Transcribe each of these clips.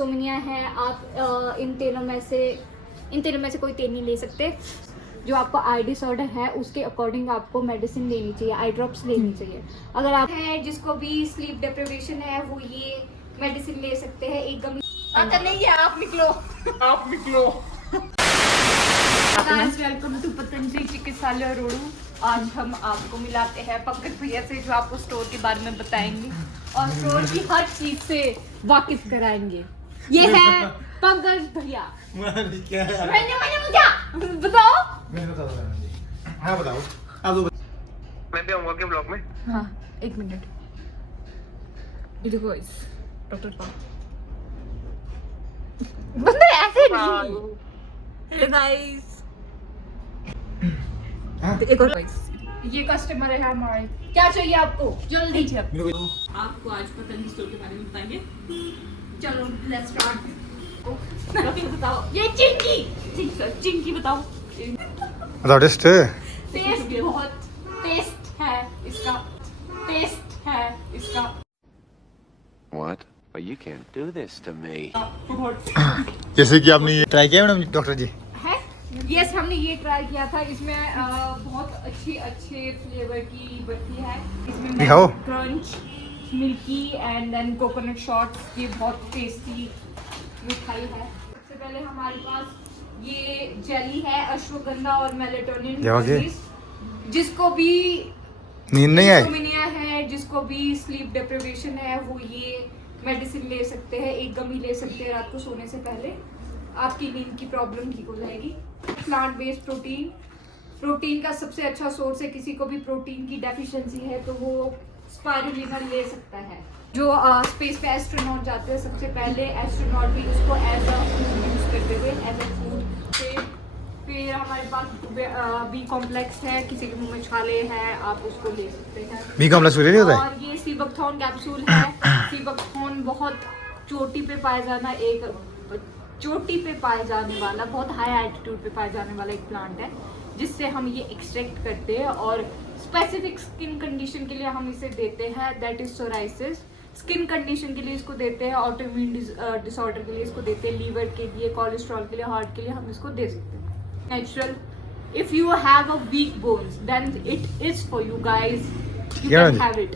सोमिनिया है। आप इन तीनों में से कोई तेल नहीं ले सकते। जो आपको आई डिसऑर्डर है उसके अकॉर्डिंग आपको मेडिसिन लेनी चाहिए, आई ड्रॉप्स लेनी चाहिए। अगर आप है जिसको भी स्लीप डिप्रिवेशन है वो ये मेडिसिन ले सकते हैं। एक गमी नहीं है, आप निकलो। वेलकम टू पतंजलि चिकित्सालय रोडू। आज हम आपको मिलाते हैं पंकज भैया से, जो आपको स्टोर के बारे में बताएंगे और स्टोर की हर चीज से वाकिफ कराएंगे। ये है पंकज भैया। मैंने क्या बताओ? हाँ बताओ। मैं भी आऊंगा के ब्लॉग में। हाँ, एक मिनट। ये देखो इस डॉक्टर का बंदे ऐसे नहीं। हे गाइस, एक और ये कस्टमर है हमारे। क्या चाहिए आपको? जल्दी आपको आज पतंजलि स्टोर के बारे में बताएंगे। चलो लेट्स स्टार्ट। बताओ ये चिंकी। ठीक सर, चिंकी बताओ। टेस्ट बहुत टेस्ट है इसका। What? But you can't do this to me. जैसे कि आपने ये ट्राई किया मैडम डॉक्टर जी? है यस, हमने ये ट्राई किया था। इसमें बहुत अच्छे फ्लेवर की बर्फी है। इसमें दिखाओ। Crunch, milky and then coconut shots. ये बहुत टेस्टी मिठाई है। सबसे पहले हमारे पास ये जेली है अश्वगंधा और मेलेटोनिन। जिसको भी नींद नहीं आई, इंसोम्निया है, जिसको भी स्लीप डिप्रिवेशन है, वो ये मेडिसिन ले सकते हैं। एक गमी ले सकते हैं रात को सोने से पहले। आपकी नींद की प्रॉब्लम ठीक हो जाएगी। प्लांट बेस्ड प्रोटीन का सबसे अच्छा सोर्स है। किसी को भी प्रोटीन की डेफिशिएंसी है तो वो स्पाइरुलिना ले सकता है। जो स्पेस पे एस्ट्रोनॉट जाते हैं, सबसे पहले एस्ट्रोनॉट भी उसको एज अ फूड यूज करते थे, एज अ फूड। फिर हमारे पास बी कॉम्प्लेक्स है। किसी के मुंह में छाले हैं आप उसको ले सकते हैं। बी कॉम्प्लेक्स नहीं होता है? और ये सीबकथॉर्न कैप्सूल है। सीबकथॉर्न बहुत चोटी पे पाए जाने वाला, बहुत हाई एल्टीट्यूड पे पाए जाने वाला एक प्लांट है, जिससे हम ये एक्सट्रैक्ट करते हैं। और स्पेसिफिक स्किन कंडीशन के लिए हम इसे देते हैं, that is psoriasis. Skin condition के लिए इसको देते हैं, ऑटोइम्यून डिसऑर्डर के लिए इसको देते हैं, लीवर के लिए, कोलेस्ट्रॉल के लिए, हार्ट के लिए हम इसको दे सकते हैं। Natural. If you have a weak bones then it is for you guys, you can have it.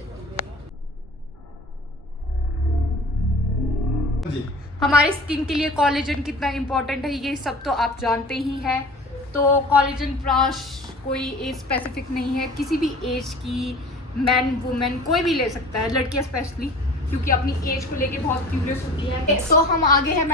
हमारी स्किन के लिए कोलेजन कितना इम्पोर्टेंट है ये सब तो आप जानते ही हैं। तो कोलेजन ब्रश कोई एज स्पेसिफिक नहीं है, किसी भी एज की मैन वुमेन कोई भी ले सकता है, लड़कियां स्पेशली, क्योंकि अपनी एज को लेके बहुत क्यूरियस होती है। तो हम आगे हैं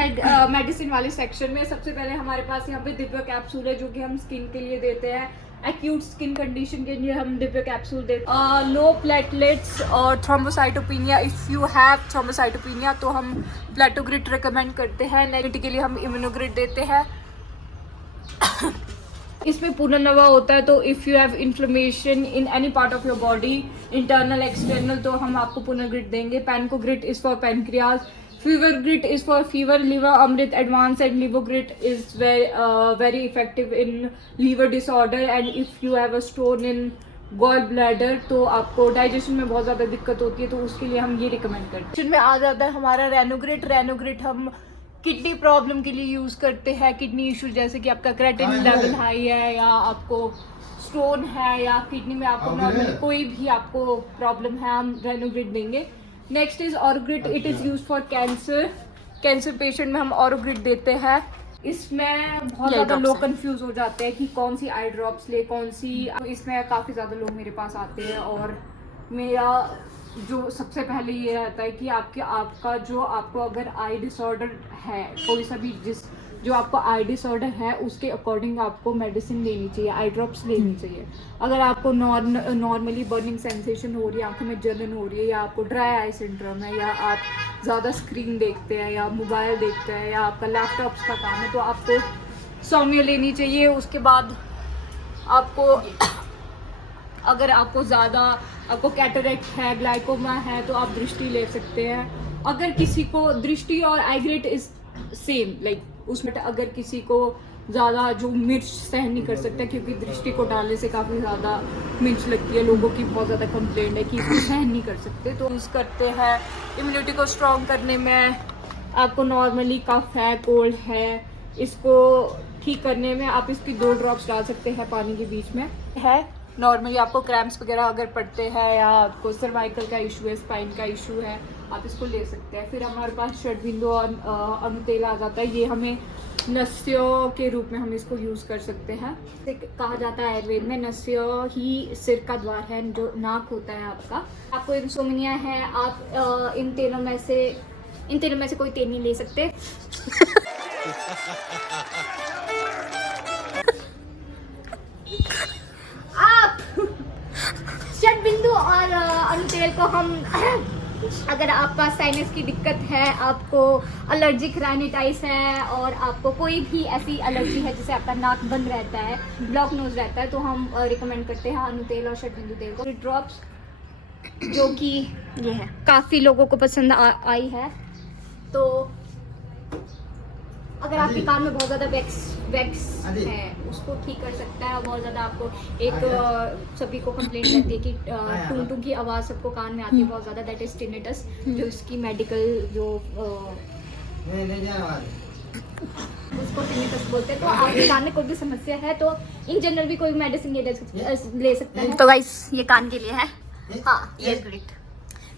मेडिसिन वाले सेक्शन में। सबसे पहले हमारे पास यहाँ पे दिव्या कैप्सूल है, जो कि हम स्किन के लिए देते हैं। एक्यूट स्किन कंडीशन के लिए हम दिव्या कैप्सूल देते हैं। लो प्लेटलेट्स और thrombocytopenia, if you have thrombocytopenia तो हम प्लेटोग्रिड रिकमेंड करते हैं। नेगेटिव के लिए हम इम्यूनोग्रिड देते हैं। इसमें पुनर्नवा होता है, तो if you have inflammation in any part of your body, internal external, तो हम आपको पुनर्ग्रिड देंगे। Pancogrit is for pancreas, fever grit is for fever, liver Amrit advance and Livogrit is very effective in liver disorder. And if you have a stone in gall bladder, तो आपको digestion में बहुत ज़्यादा दिक्कत होती है, तो उसके लिए हम ये रिकमेंड करते हैं। जिनमें आ जाता है हमारा रेनोग्रिड हम किडनी प्रॉब्लम के लिए यूज़ करते हैं। किडनी इशू जैसे कि आपका क्रेटिनिन लेवल हाई है, या आपको स्टोन है, या किडनी में आपको नॉर्मल कोई भी आपको प्रॉब्लम है, हम रेनोग्रिड देंगे। Next is Orogrit, it is use for cancer patient में हम ऑरोग्रिड देते हैं। इसमें बहुत ज़्यादा लोग कंफ्यूज हो जाते हैं कि कौन सी आई ड्रॉप्स ले, कौन सी। इसमें काफ़ी ज़्यादा लोग मेरे पास आते हैं, और मेरा जो सबसे पहले ये रहता है कि आपका जो आपको अगर आई डिसऑर्डर है, कोई सा भी जो आपको आई डिसऑर्डर है उसके अकॉर्डिंग आपको मेडिसिन लेनी चाहिए, आई ड्रॉप्स लेनी चाहिए। अगर आपको नॉर्मली बर्निंग सेंसेशन हो रही है, आंखों में जलन हो रही है, या आपको ड्राई आई सिंड्रोम है, या आप ज़्यादा स्क्रीन देखते हैं, या मोबाइल देखते हैं, या आपका लैपटॉप्स का काम है, तो आपको सौम्य लेनी चाहिए। उसके बाद आपको अगर आपको कैटरेक्ट है, ग्लाइकोमा है, तो आप दृष्टि ले सकते हैं। अगर किसी को दृष्टि और आईग्रेट इज सेम, लाइक उसमें अगर किसी को ज़्यादा जो मिर्च सहन नहीं कर सकता, क्योंकि दृष्टि को डालने से काफ़ी ज़्यादा मिर्च लगती है, लोगों की बहुत ज़्यादा कंप्लेंट है कि इसको सहन नहीं कर सकते, तो यूज़ करते हैं। इम्यूनिटी को स्ट्रॉन्ग करने में आपको नॉर्मली कफ है, कोल्ड है, इसको ठीक करने में आप इसकी 2 ड्रॉप्स डाल सकते हैं पानी के बीच में है। नॉर्मली आपको क्रैम्प्स वगैरह अगर पड़ते हैं या आपको सर्वाइकल का इशू है, स्पाइन का इशू है, आप इसको ले सकते हैं। फिर हमारे पास षडबिंदु और अनुतेल आ जाता है। ये हमें नस्यों के रूप में हम इसको यूज़ कर सकते हैं। कहा जाता है आयुर्वेद में नस्यों ही सिर का द्वार है, जो नाक होता है आपका। आपको इंसोम्निया है, आप इन तीनों में से कोई तेल नहीं ले सकते। आप षडबिंदु और अनुतेल को हम अगर आपका साइनस की दिक्कत है, आपको एलर्जिक राइनाइटिस है और आपको कोई भी ऐसी एलर्जी है जिसे आपका नाक बंद रहता है, ब्लॉक नोज रहता है, तो हम रिकमेंड करते हैं अनुतेल और षडबिंदु तेल को। ड्रॉप्स जो कि ये है, काफ़ी लोगों को पसंद आई है। तो अगर आपके कान में बहुत ज़्यादा वैक्स है, उसको ठीक कर सकता है। बहुत ज़्यादा आपको सभी को कंप्लेंट रहती है कि टूं टूं की आवाज़ सबको कान में आती है बहुत ज़्यादा, दैट इज टिनिटस, जो इसकी मेडिकल जो उसको टिनिटस बोलते हैं। तो आपके कान में कोई भी समस्या है तो इन जनरल भी कोई मेडिसिन ले सकते हैं। तो गाइस ये कान के लिए है। हाँ, ये ग्रेट।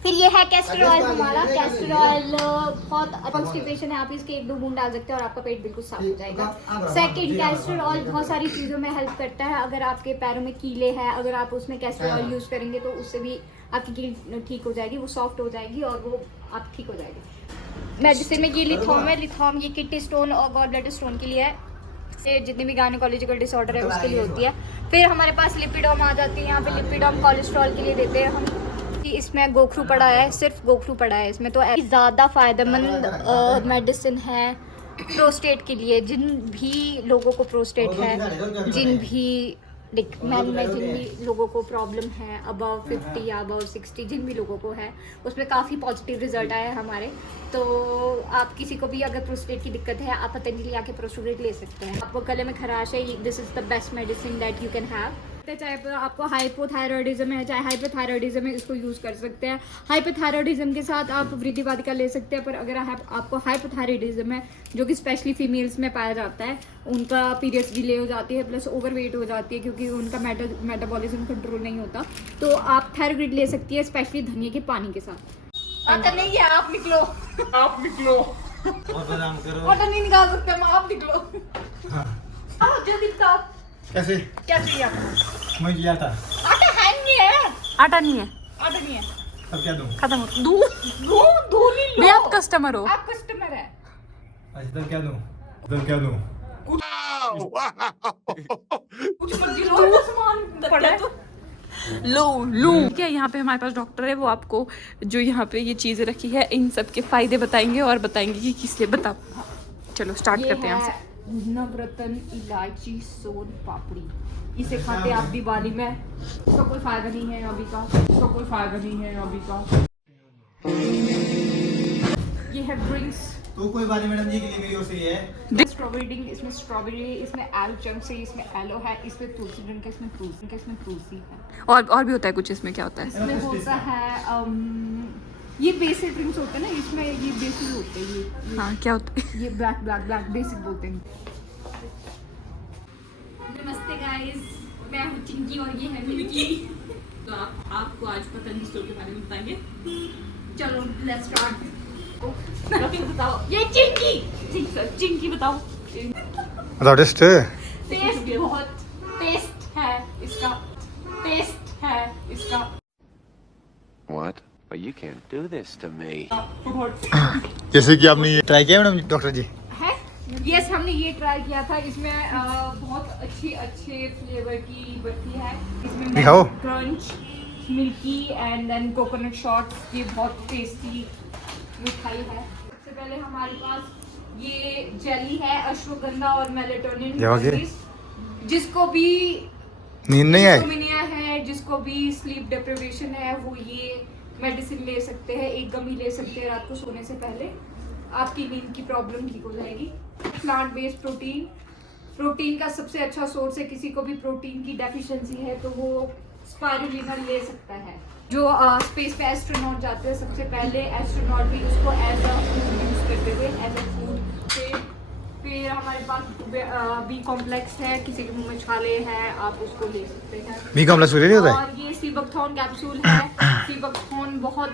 फिर ये है कैस्टर ऑयल हमारा। कैस्टर ऑयल बहुत कॉन्स्टिपेशन है, आप इसके 1-2 बूंद डाल सकते हैं और आपका पेट बिल्कुल साफ हो जाएगा। सेकंड, कैस्टर ऑयल बहुत सारी चीज़ों में हेल्प करता है। अगर आपके पैरों में कीले हैं, अगर आप उसमें कैस्टर ऑयल यूज़ करेंगे तो उससे भी आपकी कील ठीक हो जाएगी, वो सॉफ्ट हो जाएगी और वो आप ठीक हो जाएगी। मेडिसिन में ये लिथोम है। लिथोम ये किडनी स्टोन और गॉल ब्लैडर स्टोन के लिए है। ये जितने भी गायनेकोलॉजिकल डिसऑर्डर है उसके लिए होती है। फिर हमारे पास लिपिडोम आ जाती है। यहाँ पे लिपिडोम कोलेस्ट्रॉल के लिए देते हैं हम। इसमें गोखरू पड़ा है, सिर्फ गोखरू पड़ा है इसमें, तो ज़्यादा फ़ायदेमंद मेडिसिन है प्रोस्टेट के लिए। जिन भी लोगों को प्रोस्टेट है, जिन भी मैन में जिन भी लोगों को प्रॉब्लम है अबव 50 या अबव 60, जिन भी लोगों को है, उसमें काफ़ी पॉजिटिव रिजल्ट आया है हमारे। तो आप किसी को भी अगर प्रोस्टेट की दिक्कत है, आप पतंजलि आके प्रोस्टेट ले सकते हैं। आपको गले में खराश है, this is the best medicine that you can have. चाहे आपको हाइपोथायरॉयडिज्म है, चाहे हाइपोथायरॉयडिज्म है, इसको यूज़ कर सकते हैं। हाइपोथायरॉयडिज्म के साथ आप वृद्धिवादिका ले सकते हैं। पर अगर आपको हाइपोथायरॉयडिज्म है, जो कि स्पेशली फीमेल्स में पाया जाता है, उनका पीरियड्स डिले हो जाती है, प्लस ओवरवेट हो जाती है क्योंकि उनका मेटाबॉलिज्म कंट्रोल नहीं होता, तो आप थायराइड ले सकती है, स्पेशली धनिया के पानी के साथ। आता नहीं है, आप निकलो, आप निकलो, ऑर्डर नहीं निकाल सकते हम, आप निकलो। जल्दी बताओ कैसे क्या चाहिए आपको? मुझे आटा है नहीं है, आटा नहीं है, आटा नहीं है, अब क्या दूं? खत्म हो। दो नहीं लो, आप कस्टमर हो, आप कस्टमर है। अच्छा तब क्या दूं? तब क्या दूं? कुछ मर्जी लो, सामान पड़ा है तो लो। ठीक है, यहाँ पे हमारे पास डॉक्टर है, वो आपको जो यहाँ पे ये चीजें रखी है इन सब के फायदे बताएंगे और बताएंगे कि किससे बता। चलो स्टार्ट करते हैं यहाँ से। नवरत्न इलायची सोन पापड़ी, इसे खाते आप दिवाली में। इसका कोई फायदा नहीं है अभी का, इसका कोई फायदा नहीं है अभी का। ये है ड्रिंक्स। तो कोई बात नहीं मैडम जी, के लिए मेरी ओर से ये है स्ट्रॉबेरी ड्रिंक। इसमें स्ट्रॉबेरी, इसमें एलो चंक्स है, इसमें एलो है, इसमें तुलसी ड्रिंक है, इसमें तुलसी है। और भी होता है कुछ इसमें, क्या होता है इसमें? होता है ये बेसिक ड्रिंक्स होते हैं ना, इसमें ये बेसिक होते हैं। ये हाँ, क्या होता है? ये ब्लैक बेसिक बोलते हैं। नमस्ते गाइस, मैं हूँ चिंकी और ये है मिल्की। तो आपको आज पतंजलि स्टोर के बारे में बताएंगे। चलो लेट्स स्टार्ट। बताओ, ये चिंकी बताओ। बताओ टेस्ट बहुत टेस्ट है इसका। What? But you can't do this to me. जैसे कि आपने ये ट्राई किया मैडम डॉक्टर जी? है? यस, हमने ये ट्राई किया था। इसमें बहुत अच्छे फ्लेवर की बर्फी है। इसमें दिखाओ। Crunch, milky and then coconut shots. ये बहुत टेस्टी मिठाई है। सबसे पहले हमारे पास ये जेली है, अश्वगंधा और मेलेटोनिन। जिसको भी नींद नहीं आई, इंसोम्निया है, जिसको भी स्लीप डिप्रिवेशन है, वो ये मेडिसिन ले सकते हैं। एक गमी ले सकते हैं रात को सोने से पहले, आपकी नींद की प्रॉब्लम ठीक हो जाएगी। प्लांट बेस्ड प्रोटीन का सबसे अच्छा सोर्स है। किसी को भी प्रोटीन की डेफिशिएंसी है तो वो स्पाइरुलिना ले सकता है। जो स्पेस पे एस्ट्रोनॉट जाते हैं, सबसे पहले एस्ट्रोनॉट भी उसको एज अ फूड यूज़ करते थे, एज अ फूड। फिर हमारे पास बी कॉम्प्लेक्स है, किसी के मुंह में छाले हैं आप उसको ले सकते हैं। बी कॉम्प्लेक्स नहीं होता है? और ये सीबकथॉर्न कैप्सूल है। सीबकथॉर्न बहुत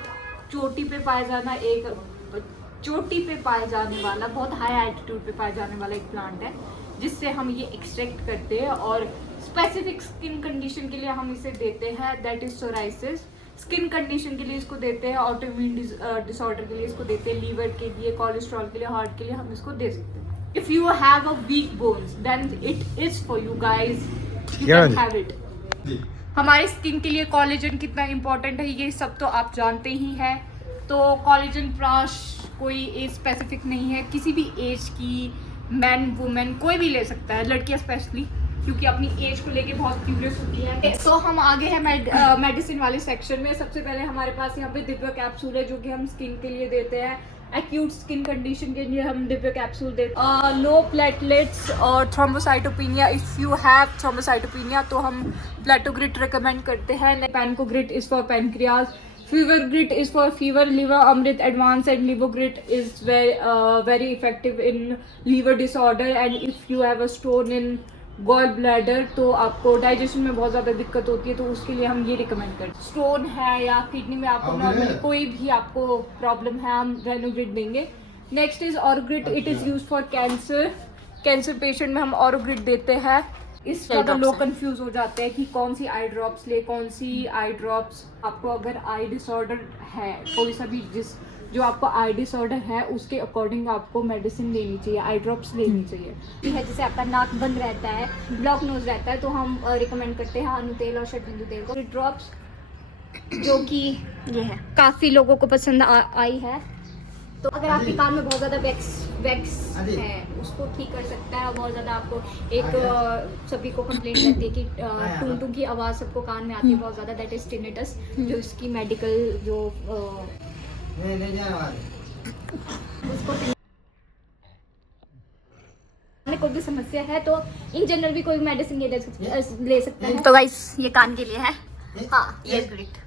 चोटी पे पाया जाना चोटी पे पाए जाने वाला, बहुत हाई एल्टीट्यूड पे पाए जाने वाला एक प्लांट है, जिससे हम ये एक्सट्रैक्ट करते हैं और स्पेसिफिक स्किन कंडीशन के लिए हम इसे देते हैं, that is psoriasis. Skin condition के लिए इसको देते हैं, ऑटोइम्यून डिसऑर्डर के लिए इसको देते हैं, लीवर के लिए, कोलेस्ट्रॉल के लिए, हार्ट के लिए हम इसको दे सकते हैं। If you have a weak bones then it is for you guys, you can have it. हमारी स्किन के लिए कोलेजन कितना इंपॉर्टेंट है ये सब तो आप जानते ही हैं। तो कोलेजन ब्रश कोई एज स्पेसिफिक नहीं है, किसी भी एज की मैन वुमेन कोई भी ले सकता है, लड़कियां स्पेशली, क्योंकि अपनी एज को लेके बहुत क्यूरियस होती है। तो हम आगे हैं मेडिसिन वाले सेक्शन में। सबसे पहले हमारे पास यहाँ पे दिव्या कैप्सूल है, जो कि हम स्किन के लिए देते हैं। एक्यूट स्किन कंडीशन के लिए हम दिव्या कैप्सूल देते हैं। लो प्लेटलेट्स और thrombocytopenia, if you have thrombocytopenia तो हम प्लेटोग्रिट रिकमेंड करते हैं। Pancogrit is for pancreas, fever grit is for fever, liver amrit advanced and livogrit is very effective in liver disorder, and if you have a stone in gall bladder तो आपको digestion में बहुत ज़्यादा दिक्कत होती है, तो उसके लिए हम ये रिकमेंड करते हैं। स्टोन है या किडनी में आपको नॉर्मली कोई भी आपको प्रॉब्लम है, हम वेनोग्रिट देंगे। Next is Orogrit, it is use for cancer patient में हम ऑरोग्रिट देते हैं। इस वक्त लोग कंफ्यूज हो जाते हैं कि कौन सी आई ड्रॉप्स ले, कौन सी आई ड्रॉप्स। आपको अगर आई डिसऑर्डर है, कोई सा भी जो आपको आई डिसऑर्डर है उसके अकॉर्डिंग आपको मेडिसिन लेनी चाहिए, आई ड्रॉप्स लेनी चाहिए। है जैसे आपका नाक बंद रहता है, ब्लॉक नोज रहता है, तो हम रिकमेंड करते हैं अनुतेल और षटबिंदु तेल को। ड्रॉप्स जो कि ये है, काफ़ी लोगों को पसंद आई है। तो अगर आपके कान में बहुत ज़्यादा वैक्स है, उसको ठीक कर सकता है। बहुत ज़्यादा आपको सभी को कंप्लेंट रहती है कि टूं टूं की आवाज़ सबको कान में आती है बहुत ज़्यादा, दैट इज टिनिटस, जो इसकी मेडिकल जो कोई भी समस्या है तो इन जनरल भी कोई मेडिसिन ले सकता है। तो गाइस ये कान के लिए है। हाँ, ये ग्रेट।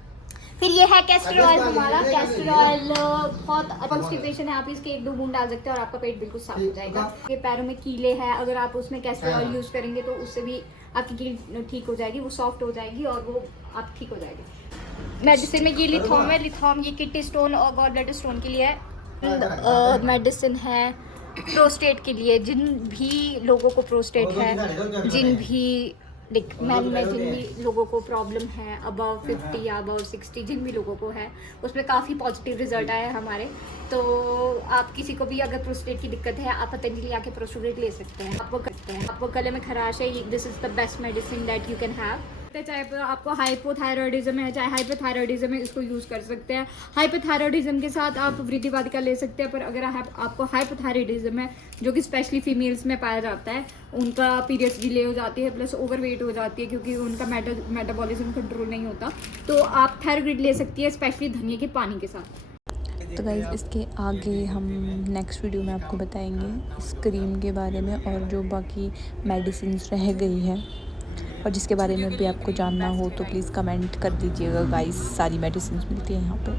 फिर ये है कैस्टर ऑयल हमारा। कैस्टर ऑयल बहुत कॉन्स्टिपेशन है, आप इसके 1-2 बूंद डाल सकते हैं और आपका पेट बिल्कुल साफ हो जाएगा। ये पैरों में कीले हैं, अगर आप उसमें कैस्टर ऑयल यूज़ करेंगे तो उससे भी आपकी कील ठीक हो जाएगी, वो सॉफ्ट हो जाएगी और वो आप ठीक हो जाएगी। मेडिसिन में ये लिथोम है, लिथोम ये किडनी स्टोन और गॉल ब्लैडर स्टोन के लिए है। मेडिसिन है प्रोस्टेट के लिए, जिन भी लोगों को प्रोस्टेट है, जिन भी मैन में जिन भी लोगों को प्रॉब्लम है अबव 50 या अबव 60, जिन भी लोगों को है, उसमें काफ़ी पॉजिटिव रिजल्ट आया है हमारे। तो आप किसी को भी अगर प्रोस्टेट की दिक्कत है, आप पतंजलि आके प्रोस्टेट ले सकते हैं। आपको गले में खराश है, this is the best medicine that you can have. चाहे आपको हाइपोथायरॉयडिज्म है, चाहे हाइपोथायरॉयडिज्म है, इसको यूज़ कर सकते हैं। हाइपोथायरॉयडिज्म के साथ आप वृद्धिवादिका ले सकते हैं, पर अगर आपको हाइपोथायरॉयडिज्म है, जो कि स्पेशली फीमेल्स में पाया जाता है, उनका पीरियड्स डिले हो जाती है, प्लस ओवरवेट हो जाती है क्योंकि उनका मेटाबॉलिज्म कंट्रोल नहीं होता, तो आप थायराइड ले सकती है, स्पेशली धनिया के पानी के साथ। तो गाइज़ इसके आगे हम नेक्स्ट वीडियो में आपको बताएंगे इस क्रीम के बारे में, और जो बाकी मेडिसिन्स रह गई हैं और जिसके बारे में भी आपको जानना हो तो प्लीज़ कमेंट कर दीजिएगा गाइस। सारी मेडिसिन मिलती है यहाँ पे।